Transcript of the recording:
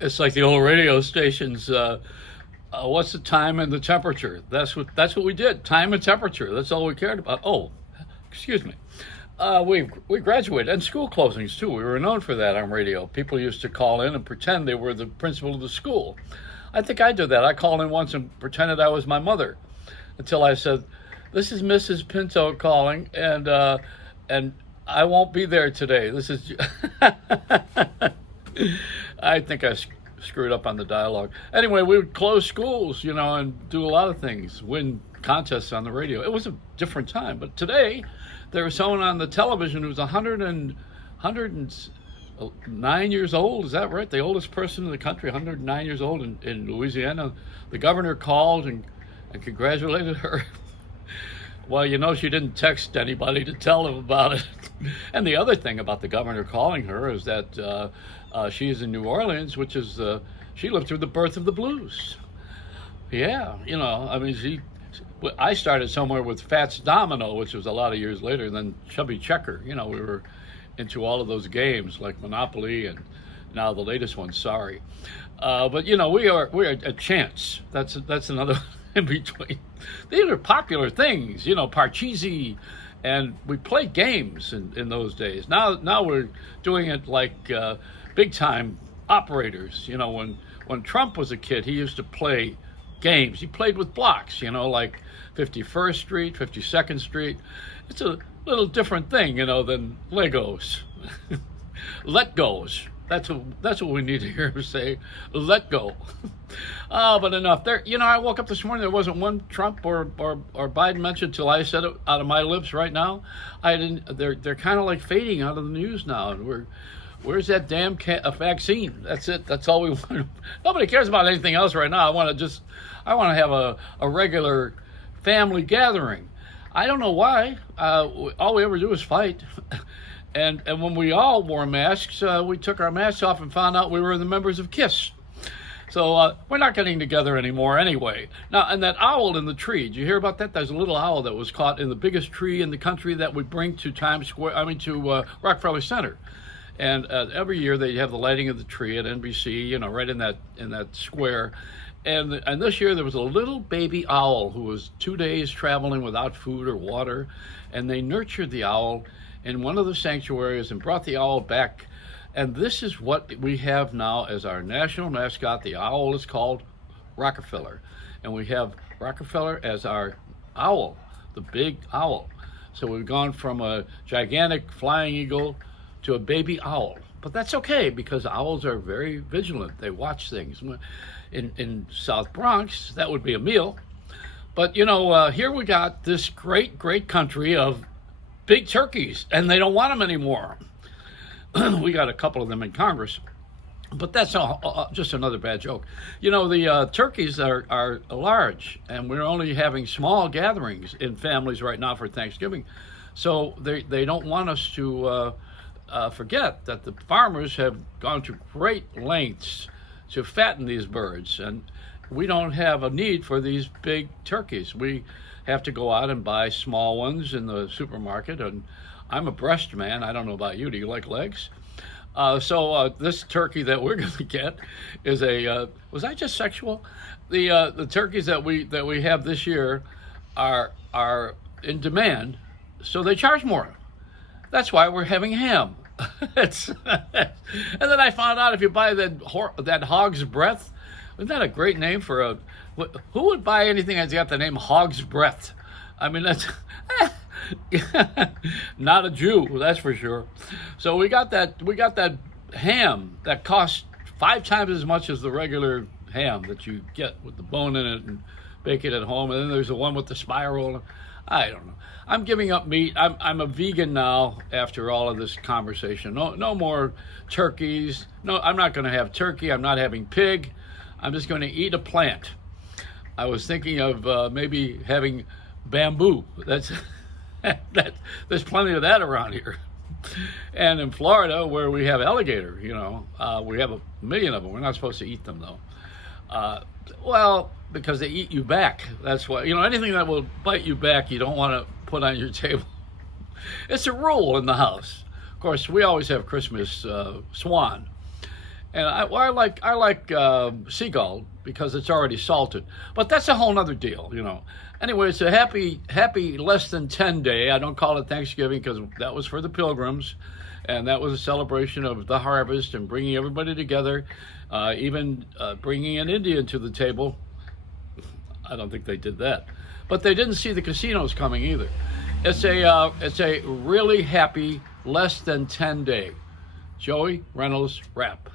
It's like the old radio stations. What's the time and the temperature? That's what we did. Time and temperature. That's all we cared about. Oh, excuse me. We graduated and school closings too. We were known for that on radio. People used to call in and pretend they were the principal of the school. I think I did that. I called in once and pretended I was my mother until I said, "This is Mrs. Pinto calling, and I won't be there today. This is." I think I screwed up on the dialogue. Anyway, we would close schools, and do a lot of things, win contests on the radio. It was a different time. But today, there was someone on the television who was 109 years old. Is that right? The oldest person in the country, 109 years old in Louisiana. The governor called and congratulated her. Well, she didn't text anybody to tell them about it. And the other thing about the governor calling her is that she's in New Orleans, which is, she lived through the birth of the blues. Yeah, I mean, I started somewhere with Fats Domino, which was a lot of years later than Chubby Checker. We were into all of those games like Monopoly and now the latest one, Sorry. But we're a Chance. That's another in between. These are popular things, Parcheesi, and we played games in those days. Now we're doing it like big time operators. When Trump was a kid, he used to play games. He played with blocks, like 51st Street, 52nd Street. It's a little different thing, than Legos. Let goes. That's what we need to hear him say. Let go. Oh, but enough. There, I woke up this morning. There wasn't one Trump or Biden mentioned till I said it out of my lips. Right now, I didn't. They're kind of like fading out of the news now. And where's that damn vaccine? That's it. That's all we want. Nobody cares about anything else right now. I want to have a regular family gathering. I don't know why. All we ever do is fight. And when we all wore masks, we took our masks off and found out we were the members of KISS. So we're not getting together anymore anyway. Now, and that owl in the tree, did you hear about that? There's a little owl that was caught in the biggest tree in the country that we bring to to Rockefeller Center. And every year they have the lighting of the tree at NBC, right in that square. And this year there was a little baby owl who was 2 days traveling without food or water. And they nurtured the owl in one of the sanctuaries and brought the owl back. And this is what we have now as our national mascot. The owl is called Rockefeller. And we have Rockefeller as our owl, the big owl. So we've gone from a gigantic flying eagle to a baby owl. But that's okay because owls are very vigilant. They watch things. In South Bronx, that would be a meal. But, here we got this great, great country of big turkeys, and they don't want them anymore. We got a couple of them in Congress, but that's just another bad joke. The turkeys are large, and we're only having small gatherings in families right now for Thanksgiving. So they don't want us to forget that the farmers have gone to great lengths to fatten these birds, and we don't have a need for these big turkeys. We have to go out and buy small ones in the supermarket, and I'm a breast man. I don't know about you. Do you like legs? So this turkey that we're going to get is was I just sexual? The turkeys that we have this year are in demand, so they charge more. That's why we're having ham. And then I found out if you buy that hog's breath, isn't that a great name for who would buy anything that's got the name hog's breath? I mean, that's not a Jew, that's for sure. So we got that ham that costs 5 times as much as the regular ham that you get with the bone in it and bake it at home. And then there's the one with the spiral. I don't know. I'm giving up meat. I'm a vegan now after all of this conversation. No more turkeys. No, I'm not going to have turkey. I'm not having pig. I'm just going to eat a plant. I was thinking of maybe having bamboo. There's plenty of that around here. And in Florida, where we have alligator, we have a million of them. We're not supposed to eat them, though. Well, because they eat you back. That's why, anything that will bite you back, you don't want to put on your table. It's a rule in the house. Of course, we always have Christmas swan. And I like seagull because it's already salted, but that's a whole nother deal, you know. Anyway, it's a happy less than 10 day. I don't call it Thanksgiving because that was for the pilgrims, and that was a celebration of the harvest and bringing everybody together, even bringing an Indian to the table. I don't think they did that, but they didn't see the casinos coming either. It's a really happy less than 10 day. Joey Reynolds, rap.